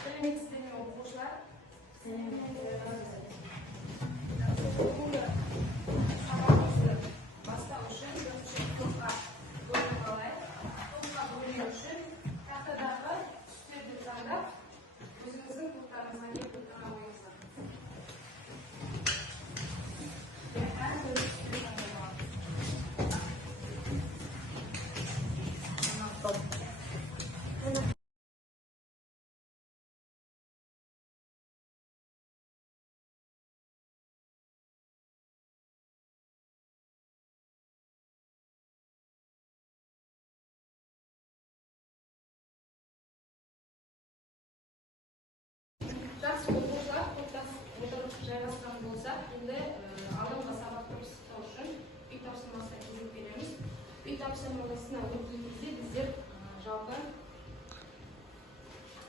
Selamat оқушылар. Сабағымызды бастау үшін бірінші топқа бөлініп алайық. Топқа бөліну үшін тақтадағы түстерді таңдап, өзіңіздің топтарыңызға келіп отырған ойыңызға. Жақсы оқушылар, топтасып отырып жайғасқан болсақ, енді алдыңғы сабақты пысықтау үшін үй тапсырмасына кезек береміз. Үй тапсырмасына өткен кезде біздер жалпы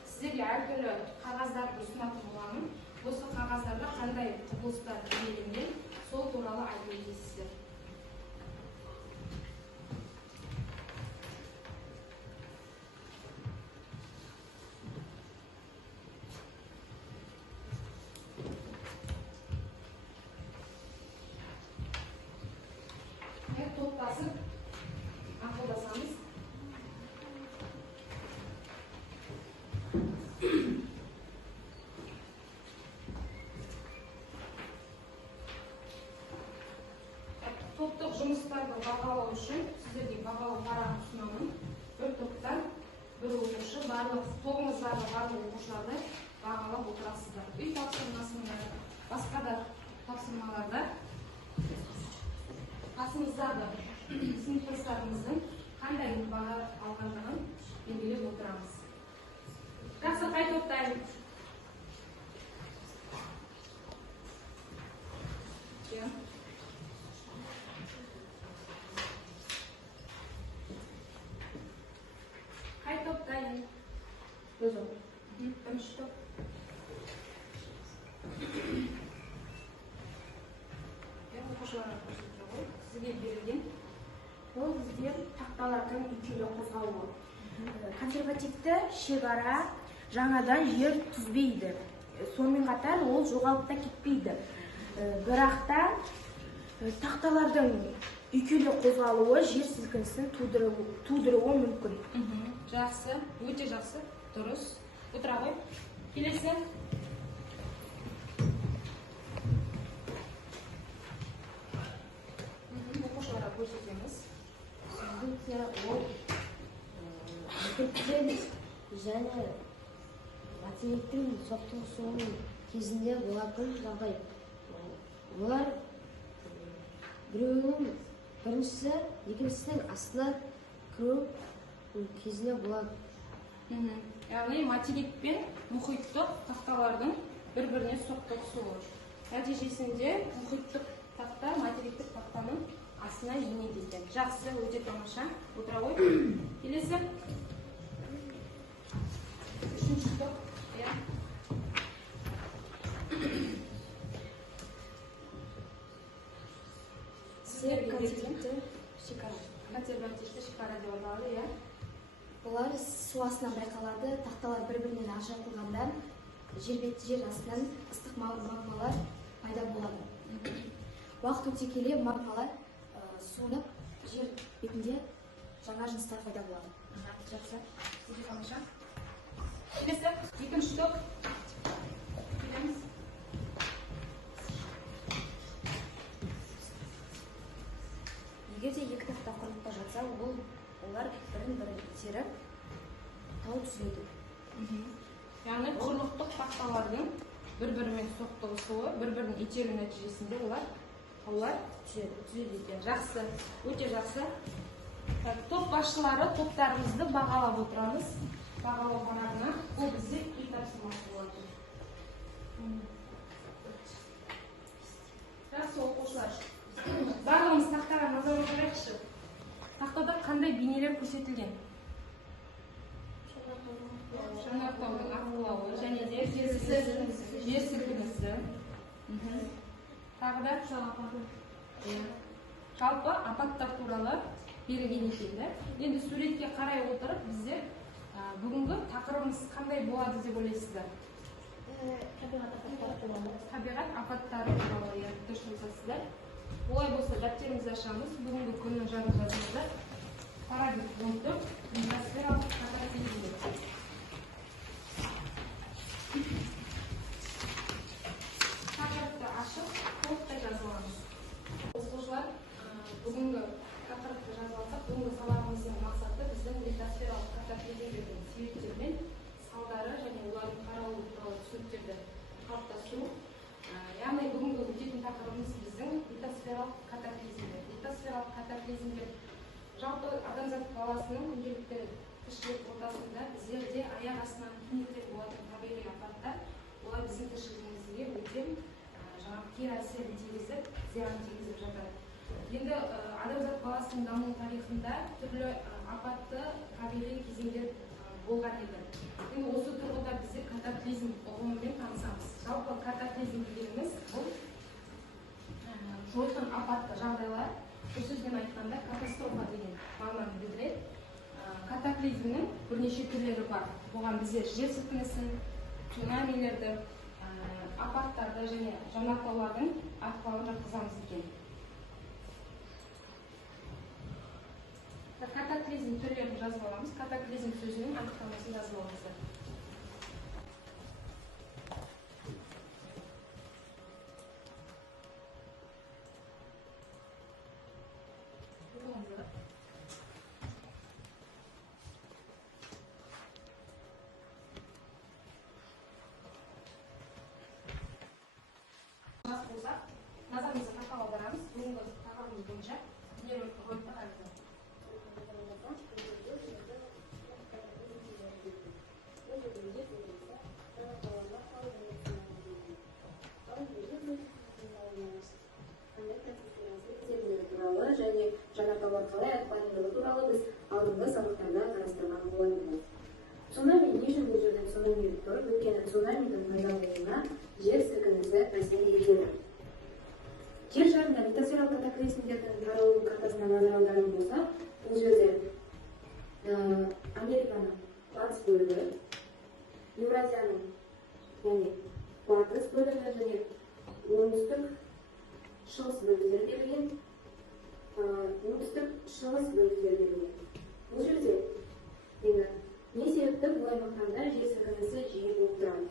сіздерге әртүрлі қағаздарды ұсынатын боламын. Осы қағаздарда қандай құбылыстар бейнеленген, сол туралы айтып өтесіздер. Топтасып ақылдасамыз. Топтық жұмыстарды бағалау үшін сіздерге бағалау парағын ұсынамын. Bir топтан bir оқушы, тобыңыздағы барлық оқушыларды бағалап отырасыздар. Үй тапсырмасында, басқа да тапсырмаларда қасымыздағы сыныптастарымыздың қандай баға алғандығын белгілеп отырамыз. Жақсы, қай топтаймыз? Қай топтаймыз? Бірінші топ. Сізге берілген ол біздер тақталардың үйкелі қозғалуы. Консервативті шекара жаңадан жер түзбейді. Сонымен қатар ол жоғалып та кетпейді. Бірақ та тақталардың үйкелі қозғалуы жер сілкінісін тудыруы мүмкін. Жақсы, өте жақсы, дұрыс. Отыра ғой. Келесі. Оқушыларға көрсетеміз. Ол мектептен және материктің соқтығысуының кезінде болатын жағдай. Олар біреуінің біріншісі екіншісінің астына кіру кезінде болады. Яғни материк пен мұхиттық тақталардың бір-біріне соқтығысуы. Нәтижесінде мұхиттық тақта материктік тақтаның астына енеді екен. Жақсы, өте тамаша. Отыра ғой. Келесі. Үшінші топ. Консервативті шекара деп аталады, Олар су астынан байқалады. Тақталар бір-бірінен ажыратылғанда жер беті жер астынан ыстық магмалар пайда болады. Уақыт өте келе магмалар суынып, жер бетінде жаңа жыныстар пайда болады. Жақсы, өте тамаша. Келесі, екінші топ. Келеміз. Егер де екі тақта құрлықта жатса, олар бірін-бірі итеріп, тау түзеді. Яғни құрлықтық тақталардың бір-бірімен соқтығысуы, бір-бірін итеру нәтижесінде олар түзеді екен. Жақсы, өте жақсы. Топ басшылары топтарымызды бағалап отырамыз. Бағалау парағына ол бізде үй тапсырмасы болады. Жақсы, оқушылар. Барлығымыз тақтаға назар аударайықшы. Тақтада қандай бейнелер көрсетілген? Шаңырақтаудың аққулауы және де жер сілкінісі. Тағы да жалпы апаттар туралы берілген екен. Енді суретке қарай отырып біздер бүгінгі тақырыбымыз қандай болады болот деп ойлойсуздар? Табиғат апаттары туралы дұрыс жазасыздар. Олай болса дәптерімізді ашамыз. Бүгінгі күннің жарық жазыңыздар. Параграф 14 индустриялық катаклизм. Тақырыпты ашып, толықтай жазып аламыз. Оқушылар, бүгінгі тақырыпты жазып алсақ, бүгінгі сабағымыздың мақсаты біздің литосфералық катаклизмдердің себептері мен салдары және олардың қаралуы туралы түсініктерді қалыптастыру. Яғни бүгінгі өтетін тақырыбымыз біздің литосфералық катаклизмдер. Литосфералық катаклизмдер жалпы адамзат баласының күнделікті тіршілік ортасында біздерде аяқ астынан кенеттен болатын табиғи апаттар, олар біздің тіршілігімізге өте кері әсерін тигізіп, зиян тигізіп жатады. Енді адамзат баласының даму тарихында түрлі апатты табиғи кезеңдер болған еді. Енді осы тұрғыда бізде катаклизм ұғымымен танысамыз. Жалпы катаклизм дегеніміз бұл жойқын апатты жағдайлар. Бұл сөзбен айтқанда катастрофа деген мағынаны білдіреді. Катаклизмнің бірнеше түрлері бар. Бұған біздер жер сілкінісін, цунамилерді, апаттарды және жанартаулардың ықпалын жатқызамыз екен. Катаклизм түрлерін жазып аламыз. Катаклизм сөзінің анықтамасын жазып аламыздар. Назарымызды тақап аударамыз. Бүгінгі тақырыбымыз бойынша бейнероликті қойып қараңыздар. және жанартаулар қалай атпайтындығы туралы біз алдыңғы сабақтарда қарастырған болатынбыз. Цунами не үшін бұл жерде цунами тұр? Өйткені цунамидің пайда болуына жер сілкінісі әсер етеді. Жер шарында литосфералық катаклизмдердің таралу картасына назар аударатын болсақ, бұл жерде Американың батыс бөлігі, Еуразияның яғни батыс бөлігі және оңтүстік шығыс бөліктері берілген. Оңтүстік шығыс бөліктері берілген. Бұл жерде енді не себепті бұл аймақтарда жер сілкінісі жиі болып тұрады?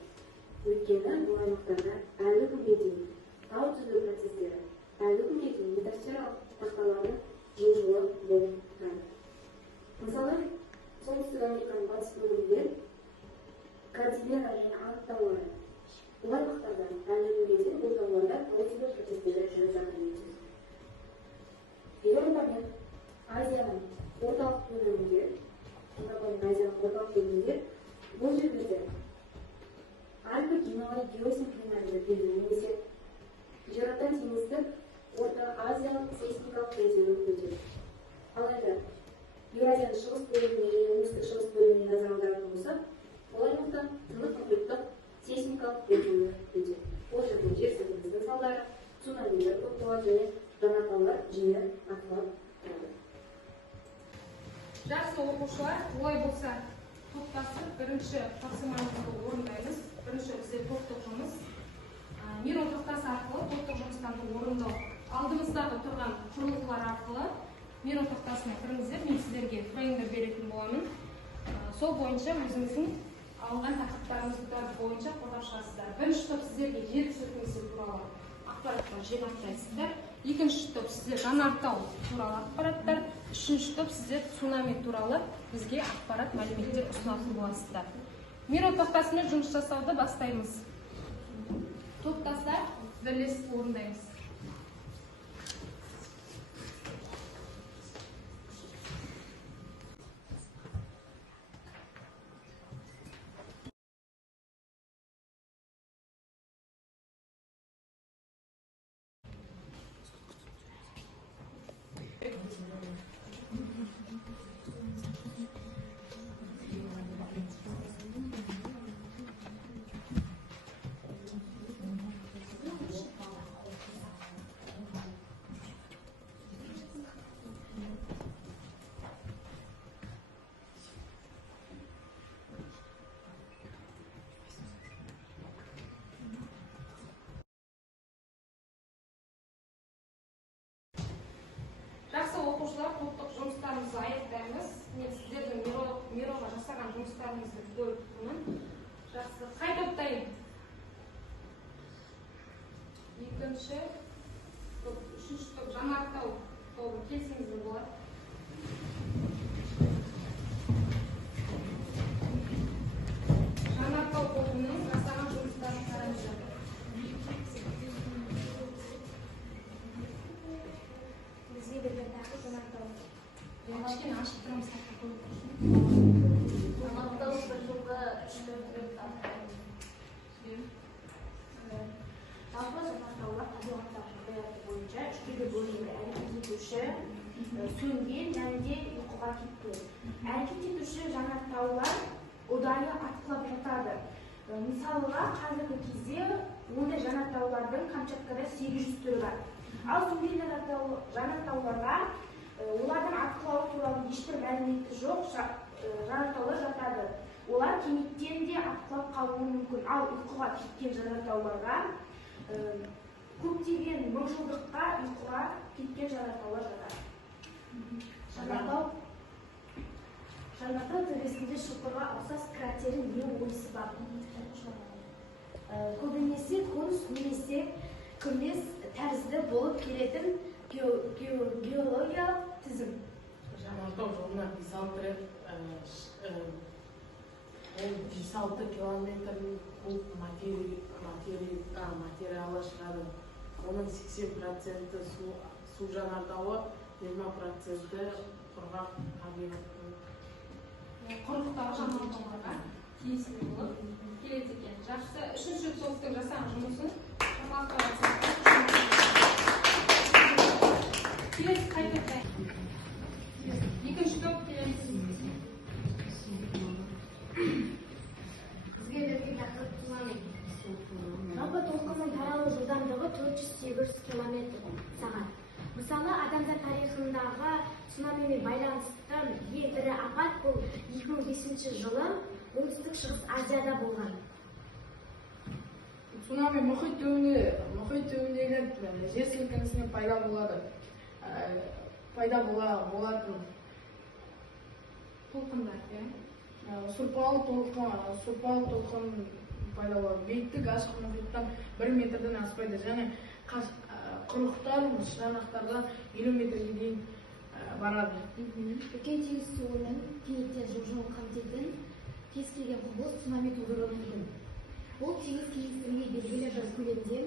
Өйткені бұл аймақтарда әлі күнге дейін тау түзілу процестері, әлі күнге дейін литосфералық тақталардың жылжуы болып тұрады. Мысалы, солтүстік Американың батыс бөлігінде Кордильера және Анд таулары. Бұл аймақтарда әлі күнге дейін бұл тауларда тау түзілу процестері жүріп жатыр дейміз. Еуропа мен Азияның орталық бөлігінде, бұл жерлерде Альпі Гималай геосинклинальды белгі немесе жерорта теңіздік Орта Азиялық сейсмикалық кезеңі өтеді. Алайда Еуразияның шығыс бөлігіне және оңтүстік шығыс бөлігіне назар аударатын болсақ, бұл аймақта тынық мұхиттық сейсмикалық кезеңі өтеді. Ол жерде жер сілкінісінің салдары, цунамилер көп болады және жанартаулар жиі атқылап тұрады. Жақсы оқушылар, олай болса топтасып бірінші тапсырмамызды орындаймыз. Бірінші бізде топтық жұмыс. Нейрон тақтасы арқылы топтық жұмыстарды орындау. Алдымыздағы тұрған құрылғылар арқылы нейрон тақтасына кіріңіздер, мен сіздерге фреймдер беретін боламын. Сол бойынша өзіңіздің алынған тақырыптарыңыздар бойынша қорғап шығасыздар. Бірінші топ сіздерге жер сілкінісі туралы ақпараттар жинақтайсыздар. Екінші топ сіздер жанартау туралы ақпараттар, үшінші топ сіздер цунами туралы бізге ақпарат мәліметтер ұсынатын боласыздар. Нейрон тақтасымен жұмыс жасауды бастаймыз. Топтастар бірлесіп орындаймыз. сұрақтарыңызды қойып тұрмын. Жақсы, қай топтайын? Екінші топ, үшінші топ, Жанартау тобы келсеңіздер болады. Жанартау тобының жасаған жұмыстарын қараңыздар. Бізге берген тақырып Жанартау. Кішкене ашып тұрамыз, тақырып қойып тұрсын. Жанартау бір жылғы 3-4 рет аталады. Жалпы Жанартаулар табиғаттағы жағдаяты бойынша үш түрге бөлінеді. Әрекет етуші, сөнген және де ұйқыға кеткен. Әрекет етуші жанартаулар ұдайы атқылап жатады. Мысалға, қазіргі кезде ондай жанартаулардың Камчаткада 800 түрі бар. Ал сөнген жанартауларға олардың атқылауы туралы ешбір мәліметі жоқ жанартаулар жатады. Олар кенеттен де атқылап қалуы мүмкін. Ал ұйқыға кеткен жанартауларға көптеген мыңжылдыққа ұйқыға кеткен жанартаулар жатады. Жанартау төбесінде шұңқырға ұқсас кратердің не ойысы бар? Көбінесе конус немесе күмбез тәрізді болып келетін геологиялық тізім. Жанартау жолына 506 рет, ол 506 километр куб материалы шығады. Оның 80% су жанартауы, 20% құрғақ табиғат. Құрылықтағы жанартауларға тиесілі болып келеді екен. Жақсы, үшінші топтың жасаған жұмысын келесі қай топта? Екінші топ келесі. Бізге берген тақырып цунами. Жалпы толқынның таралу жылдамдығы 400-800 км/сағат. Мысалы, адамзат тарихындағы цунамимен байланысты ең ірі апат бұл 2005 жылы оңтүстік шығыс Азияда болған. Цунами мұхит түбіндегі жер сілкінісінен пайда болатын Толқындар, сұрпалы толқын пайда болады. Биіктік ашық мұхиттан 1 метрден аспайды және құрықтар шығанақтардан 50 метрге дейін барады. Үлкен теңіз суының кенеттен жылжуын қамтитын кез келген құбылыс цунами тудыруы мүмкін. Бұл теңіз кеңістігінде белгілі бір көлемде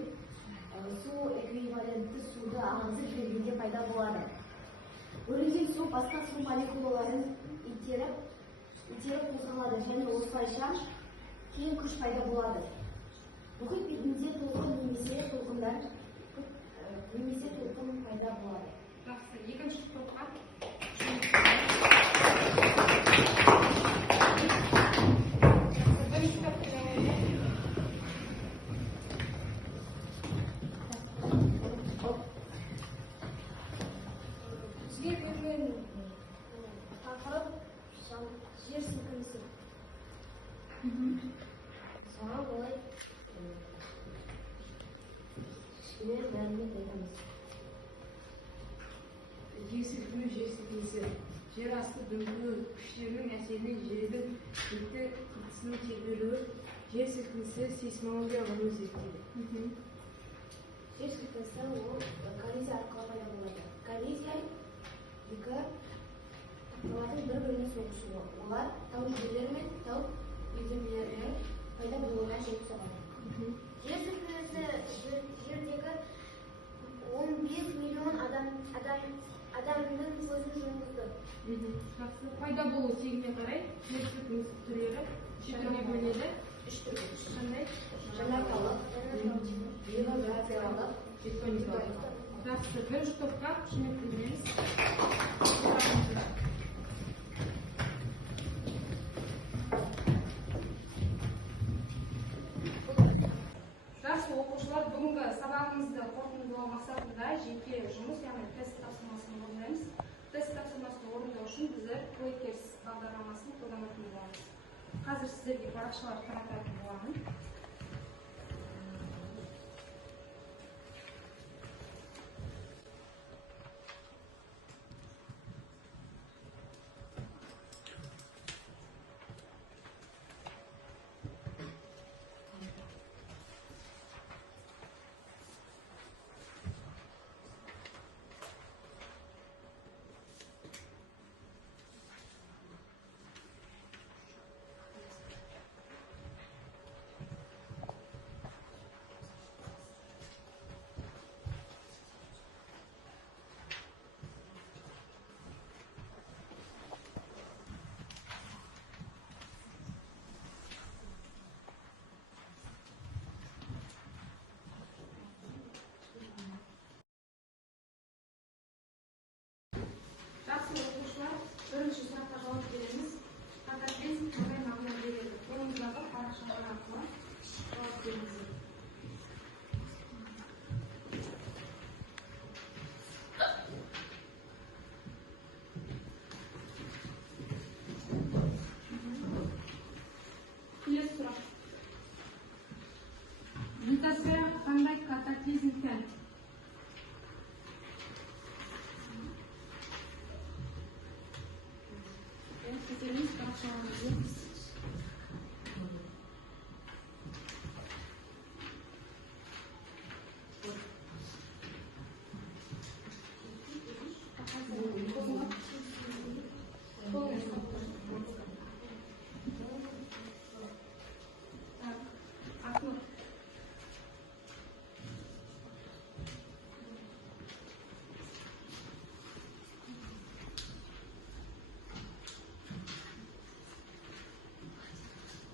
су эквивалентті суды ағынсыз жібергенде пайда болады. Өрілген су басқа су молекулаларын итеріп қозғалады және осылайша кейін күш пайда болады. Мұхит бетінде толқын немесе толқын пайда болады. жақсы, екінші топқа. Бірінші топ келеді. Бізге берген тақырып жер сілкінісі. Саған олай кішкене мәлімет айтамыз. Жер сілкінісі. Жер асты дүмпуі күштерінің әсерінен жердің беткі қыртысының тербелуі. Жер сілкінісі сейсмология ғылымы зерттейді. Жер сілкінісі ол коллизия арқылы пайда болады. Коллизия екі тақталардың бір-біріне соғысуы. Олар тау жүйелері мен тау үзінділері пайда болуына жетіп соғады. Жер сілкінісі жердегі 15 миллион адамның көзін жұмғызды. Жақсы, пайда болу тегіне қарай жер сілкінісі түрлері үш түрге бөлінеді. Үш түрге. Қандай? Жанартаулық, географиялық, тектоникалық. Жақсы, бірінші топқа шынымен жақсы оқушылар, бүгінгі сабағымызды қорытындылау мақсатында жеке жұмыс, яғни тест тапсырмасын орындаймыз. Тест тапсырмасын орындау үшін біздер Клейкерс бағдарламасын қолданатын боламыз. Қазір сіздерге парақшалар тарататын боламын.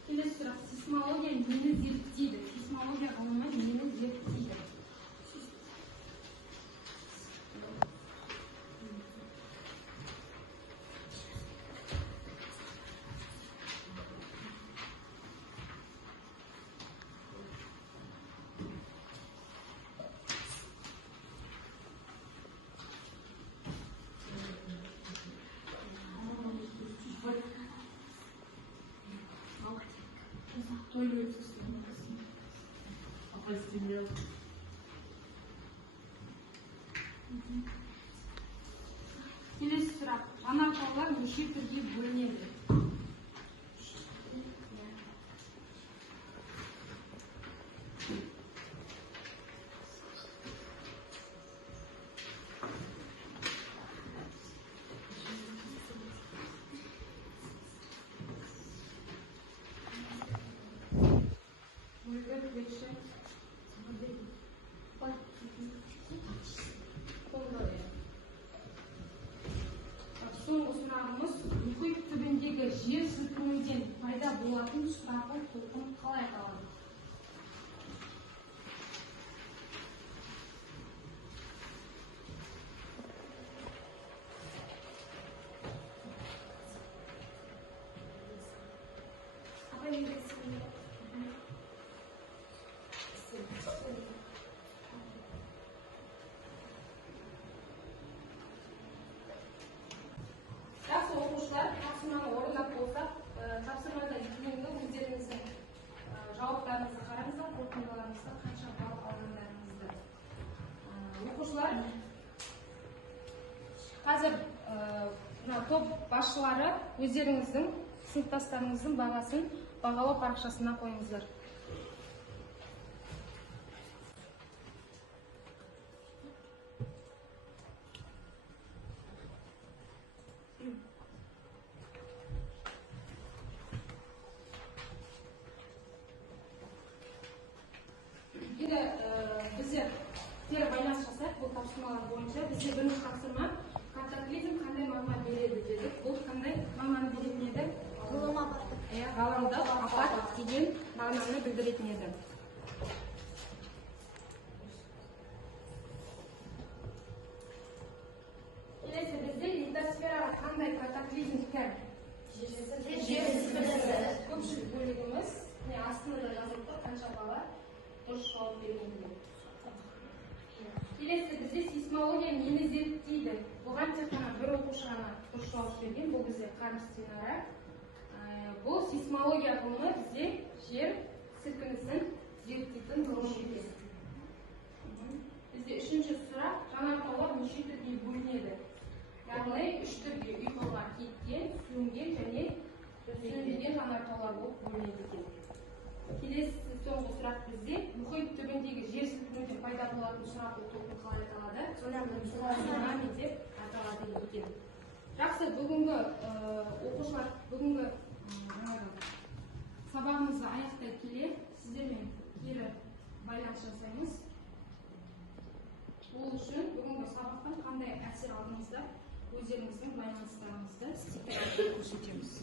Келесі сұрақ. Сейсмология нені зерттейді? Сейсмология ғылымы нені зерттейді? Келесі сұрақ. Жанартаулар неше түрге бөлінеді? Соңғы сұрағымыз, мұхит түбіндегі жер сілкінуден пайда болатын сұрапыл толқын қалай аталады? Жақсы оқушылар, тапсырманы орындап болсақ, тапсырмадан кейінгі өздеріңіздің жауаптарыңызды қараңыздар, қорытындыларыңызды қанша балл алғандарыңызды. Оқушылар, қазір топ басшылары өздеріңіздің сыныптастарыңыздың бағасын бағалау парақшасына қойыңыздар. Енді біздер тері байланыс жасайық, бұл тапсырмалар бойынша. Бізде бірінші тапсырма катаклизм қандай мағына береді дедік. Бұл қандай мағынаны беретін еді? Ғаламдық апат деген мағынаны білдіретін еді. Келесі бізде литосфераға қандай катаклизм тән? Жер сілкінісі. Көпшілік бөлігіміз астында да жазылып тұр, қанша бала дұрыс жауап берген. Келесі бізде сейсмология нені зерттейді? Бұған тек қана бір оқушы ғана дұрыс жауап берген. Бұл бізде Қаныш Динара. Бұл сейсмология ғылымы бізде жер сілкінісін зерттейтін ғылым екен. Бізде үшінші сұрақ, жанартаулар неше түрге бөлінеді? Яғни үш түрге: ұйқыға кеткен, сөнген және сөнбеген жанартаулар болып бөлінеді екен. Келесі соңғы сұрақ бізде мұхит түбіндегі жер сілкінуден пайда болатын сұрапыл толқын қалай аталады? Цунами деп аталады екен. Жақсы, бүгінгі оқушылар, бүгінгі сабағымызды аяқтай келе сіздермен кері байланыс жасаймыз. Ол үшін бүгінгі сабақтан қандай әсер алдыңыздар? Өздеріңіздің байланыстарыңызды стикер арқылы көрсетеміз.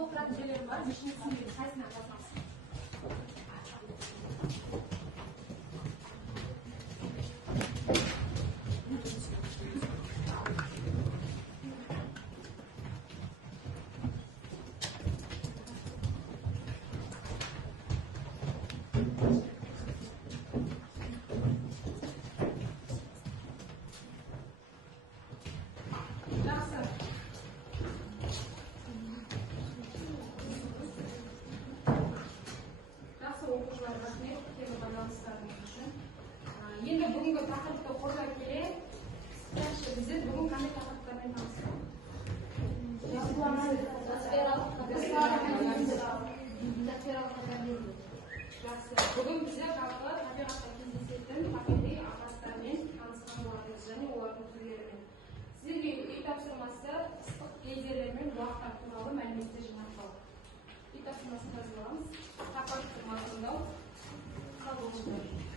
толтыратын жерлер бар. Нешесін қайсына жазамыз? Оқушылар, рахмет, келіп байланыстарыңыз үшін. Енді бүгінгі тақырыпты қордай келе, біздер бүгін қандай тақырыптармен таныстық? Жақсы. Бүгін біздер жалпы табиғатта кездесетін табиғи апаттармен танысқан боламыз және олардың түрлерімен. Сіздерге үй тапсырмасы ыстық гейзерлер мен бұлақтар туралы мәліметтер жинақтау. Үй тапсырмасын жазып аламыз. Тақырыпты мазмұндау. Сау болыңыздар.